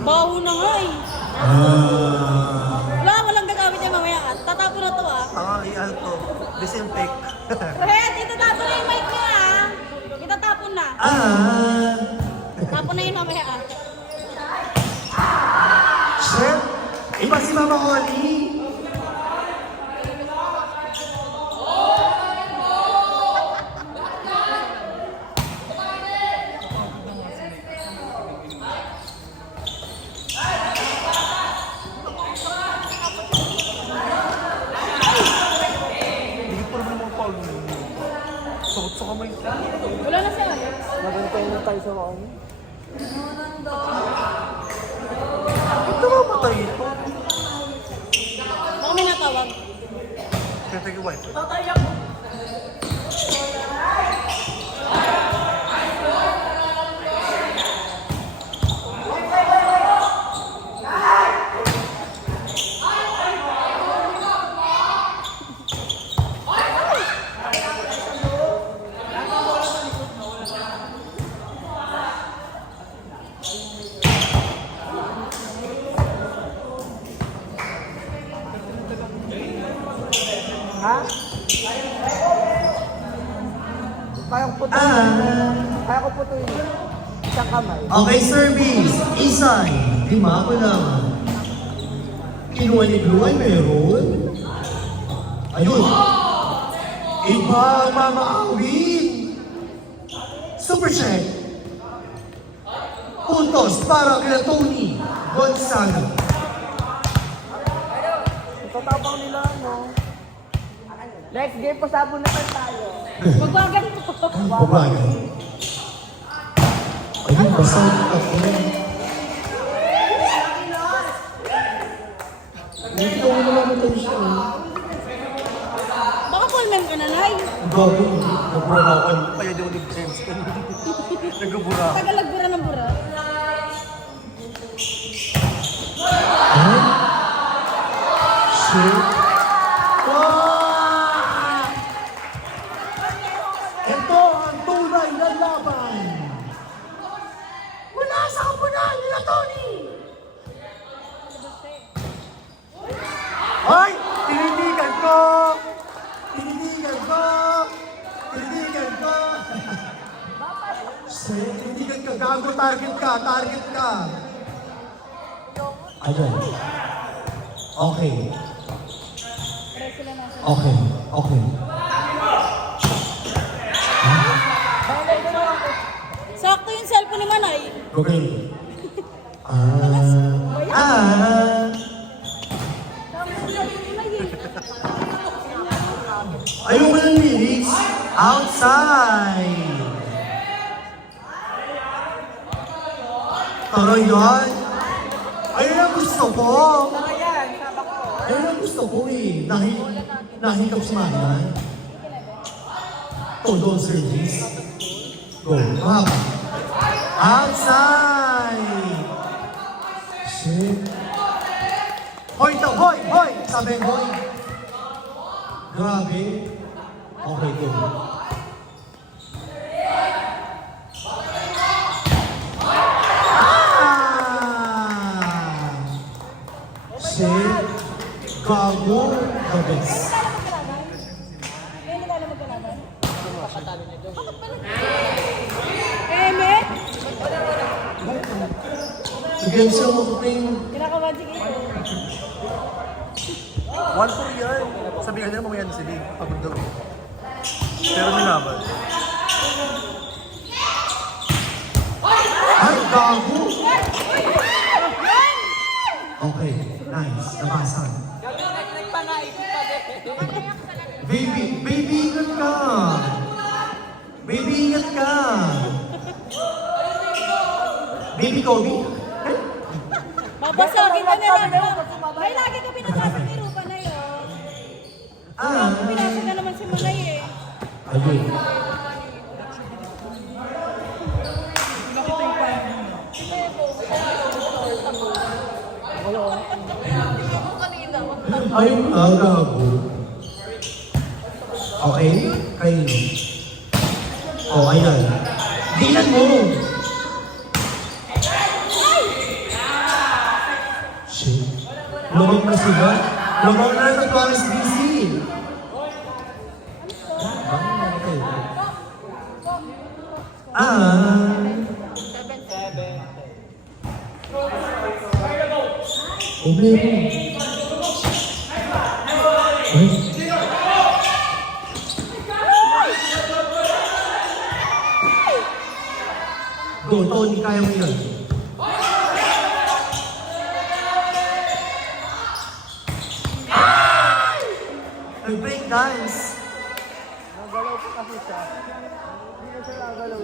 Baho na nga eh. Ah. Walang gagamit niya mamaya. Tatapon na to ah. Alto. Disinfect. Red, itatapon na yung mic niya ah. Itatapon na. Ah. Tapon na yun mamaya ah. Chef, iba si Mama Holly. Hindi ko naman mga Paul. Sakot sa kamay. Wala na siya. Nagantay na tayo sa kanya. Ito mamatay ito. Baka may natawag. Kaya tayo wipe. Ha? Kaya ko puto. Kaya ko puto yun. Isang kamay. Okay, service. Isay. Lima ko lang. Kinuha ni Blue ay meron. Ayun. Iba ang Mama Awin. Super check. Puntos para kila Tony Gonzaga. Tatabang nila, no? Next game, pasabon naman tayo. Magwagan po. Kumbaga. Ayun, basag ako. Hindi ko naman ito siya. Baka Pullman ka na, Nay. Bago. Nagburakan. Kaya di ko nag-sense ko. Nagubura. Tagal nagbura ng bura. Huh? Shit. Ito ang tunay na laban. Wala sa kapunan nila, Tony. Ay! Tinitigan ko! Tinitigan ko! Tinitigan ko! Shit, tinitigan ka. Gago, target ka. Target ka. Ayun. Okay. Okay. Okay. Sakto yung cellphone ni Manay. Okay. Ah. Ayoko ng lyrics. Outside. Taray yan. Ayun ang gusto ko. Ayun ang gusto ko eh. Nahikap si Manay. Todo service. Go. Up. Outside. Shit. Hoy daw, hoy, hoy. Sabi, hoy. Grabe. Okay, go. Ah! Shit. Gago. The best. Eme? Again, siya mag-ping. Kinakabaji kayo. 1-4 yan. Sabihan nila mamaya na sila. Pagod daw eh. Pero ninaban. Ay, gago. Okay, nice. Nabasan. Baby, baby, ingat ka. Baby, ingat ka. Baby Kobe. Babasagin ka nila. May lagi ka pinabasag ni Rupa na yun. Pinasag na naman si Manay eh. Ayun. Ayun, gago. Okay, kayo. Oh, ayan. Tingnan mo. Lumang na sila. Lumang na sa Flores BC. Ah. Oh, meron. Ay. Go, Tony, kaya mo yun. Nag-break dance. Nagalaw po kasi siya. Hindi na siya nagalaw.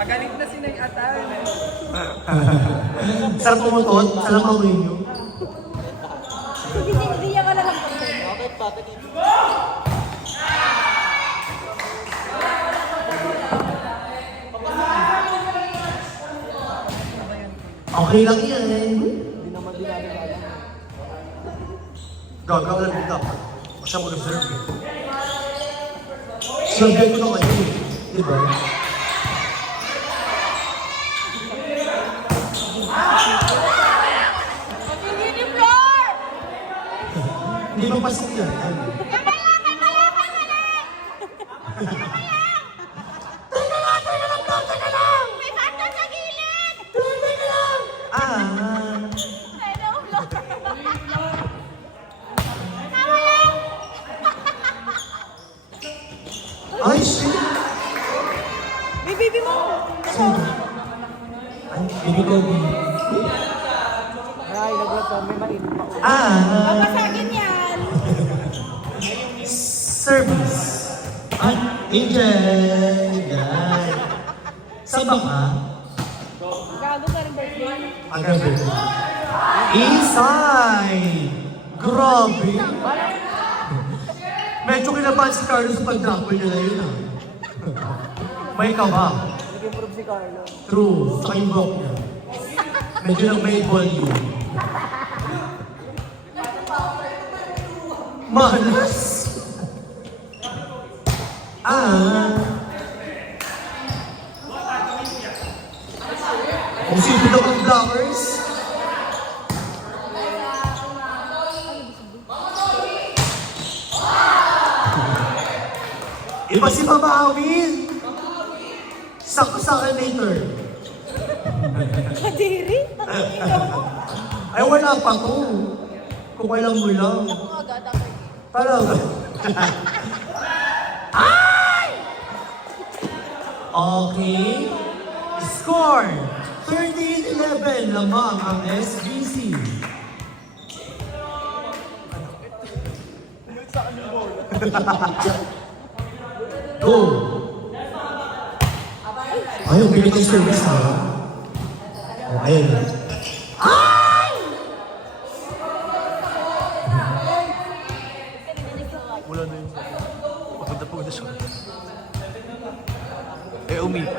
Magaling na si Nay Atal. Sarap pumutot, sarap amoy nyo. Hindi niya ka na lang. Bakit pa? Okay lang yan. Hindi naman din namin alam. Gagaw lang dito. Siya mo na-serve eh. Serve ko na kayo eh. Diba? Hindi ni Flor! Hindi ba pasok yan? May bata sa gilid! Ah. Ay, no, Flor. Tama lang! Ay, shit. May baby mo! Ay, baby ko. Ay, naglat pa. May mainit pa. Ah. Papasagin yan! Service. Ay, Angel. Yan. Saan ba ka? Gago ka rin birthday. Agabi. Isay! Grabe! Medyo kinabahan si Carlo sa pag-double niya na yun ah. May kaba. Nag-improve si Carlo. True. Saka yung rock niya. Medyo lang may volume. Malas! Ah! Kung sino daw ang flowers? Iba si Mama Awil! Sako sa akin later. Kadiri? Ikaw mo? Ay, wala pa to. Kung alam mo lang. Ako agad ako. Talaga. Ay! Okay. Score! 13-11 lamang ang SBC. Go! Ayaw, binigay service na. Oh, ayun. Ay! Wala na yun. Papunta po na siya. Eh, umipo.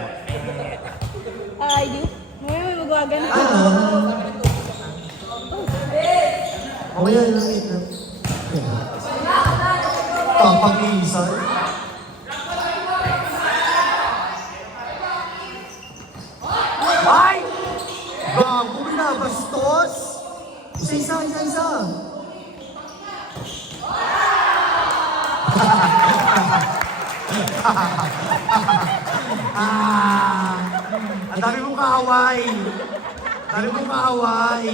Ay, di. May magwagan. Mamaya lang ito. Papag-iisay. Ay! Bago binabastos! Isa-isa, isa-isa. Ang dami mong kaaway. Ang dami mong kaaway.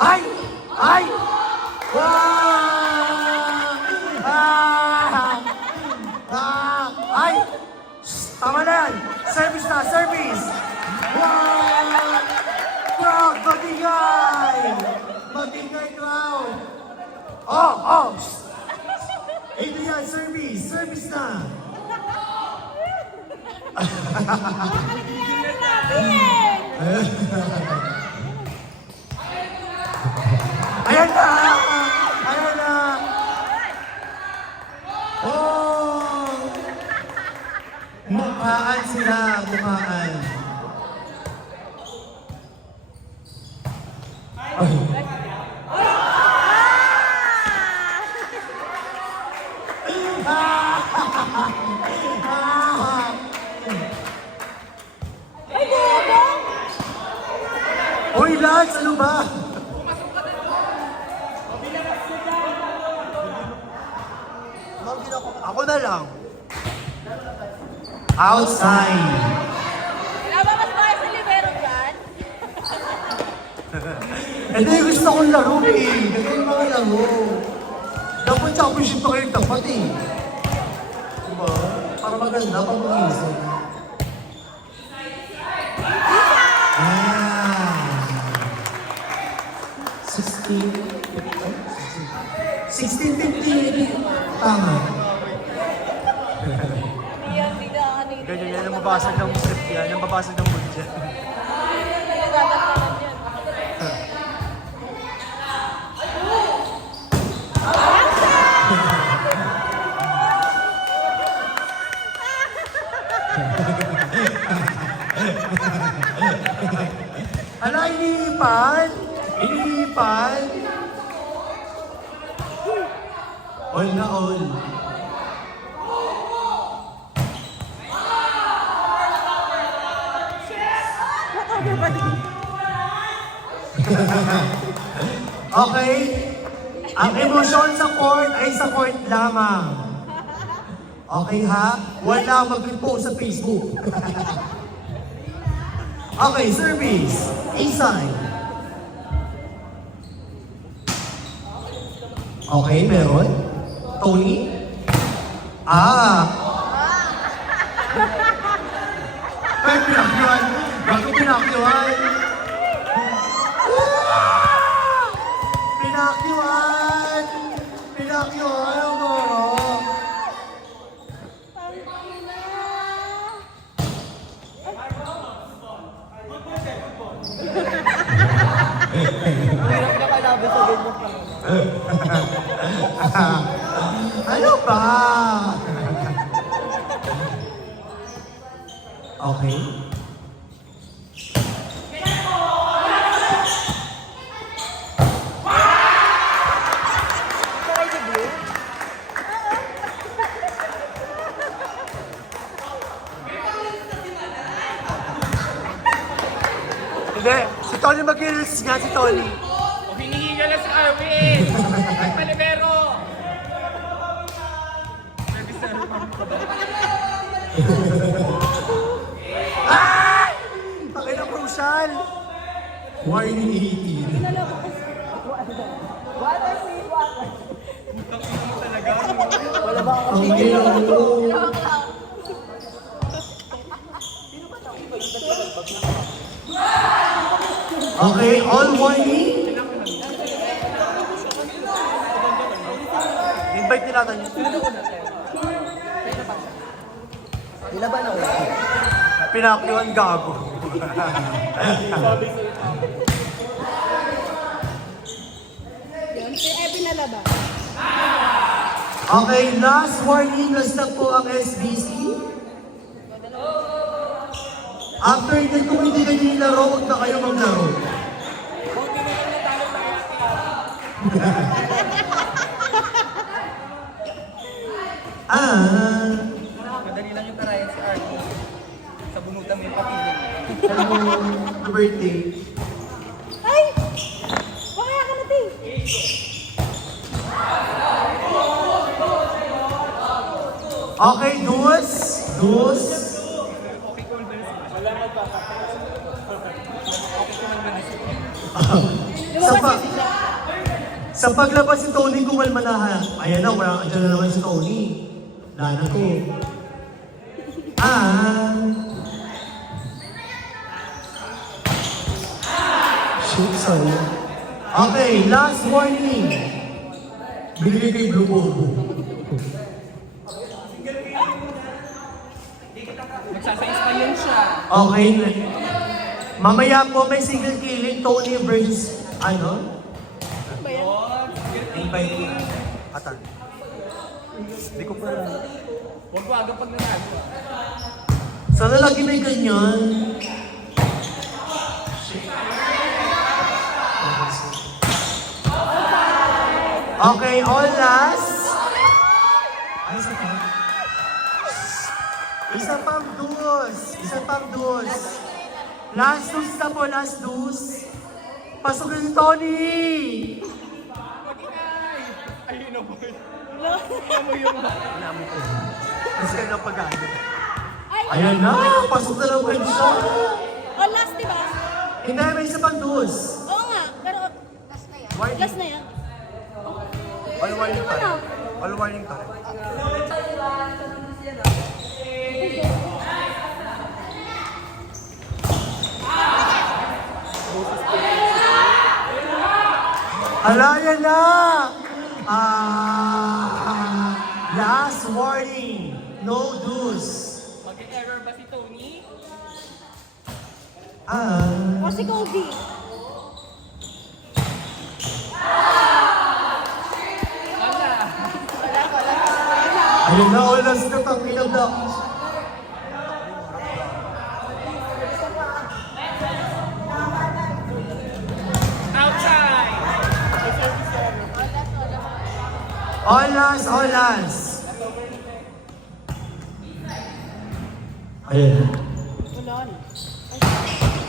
Ay! Ay! Wow! Ay! Shh, tama na yan! Service na! Service! Wow! Crowd! Matingay! Matingay crowd! Oh! Oh! Shh. Adrian, service! Service na! Nakaligayahan natin! Ayan na! Ayan na! Oh! Mukhaan sila, mukhaan. Ay. Mads, ano ba? Ako na lang. Outside. Nababas ba kayo sa libero dyan? Hindi, gusto kong laro eh. Ganun yung mga laro. Dapat championship pa kayo tapat eh. Diba? Para maganda pag mag-iisip. Ah. 16:50. Tama. Hindi yan, hindi na kanina. Ganyan yan ang mabasag ng script yan, ang mabasag ng mood dyan. Nagagastanan yan. Ala, iniipan? Iniipan? All na all. Okay? Ang emosyon sa court ay sa court lamang. Okay ha? Wala mag-post sa Facebook. Okay, service. A-side. Okay, meron. Tony? Ah! Ay, pinakyuhan! Bago pinakyuhan! Pinakyuhan! Pinakyuhan ang moro! Ano ba? Okay. Hindi, si Tony mag-reels nga si Tony. O hinihinga na si Arvin! Ay, palibero! Ay! Bakit ang crucial? Whiny 18. Ang ginawa. Okay, all whiny. Invite nila natin. Pinakyuhan gago. Si Ebi na laba. Okay, last warning, last na po ang SBC. After nyan, kung hindi kayo nilaro, huwag na kayo maglaro. Ah, Madali lang yung parayan si Arvin. Sa bunutan may papilin. hello, birthday. Ay! Kaya ka natin. Okay, dus. Dus. sa, pa- sa paglabas si Tony, kumalma na ha. Ayan na, wala dyan na naman si Tony. Lana ko. Ah. Shoot, sorry. Okay, last warning. Bigay kay Blue Bobo. Magsasayos pa yun siya. Okay. Mamaya po may single killing, Tony versus ano? Invite nila. Atan. Hindi ko pa. Huwag ko agad pag nanalo. Sana lagi may ganyan. Okay, all last. Ay, isa pa. Isa pang dus. Isa pang dus. Last dus na po, last dus. Pasok na si Tony! Ayun na po. Inamoy ko. Kasi kayo ng pag-ano. Ay, Ayan na! Pasok na naman siya! oh, last, di ba? Hindi, may isa pang dus. Oo nga, pero last na yan. All warning pa rin. All warning pa rin. Alaya na! Last warning. No dus. Mag-error ba si Tony? O si Kobe. Ayun na, all last na tangin na. Outside! All last, all last. Ayan. Wala na.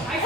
Ay,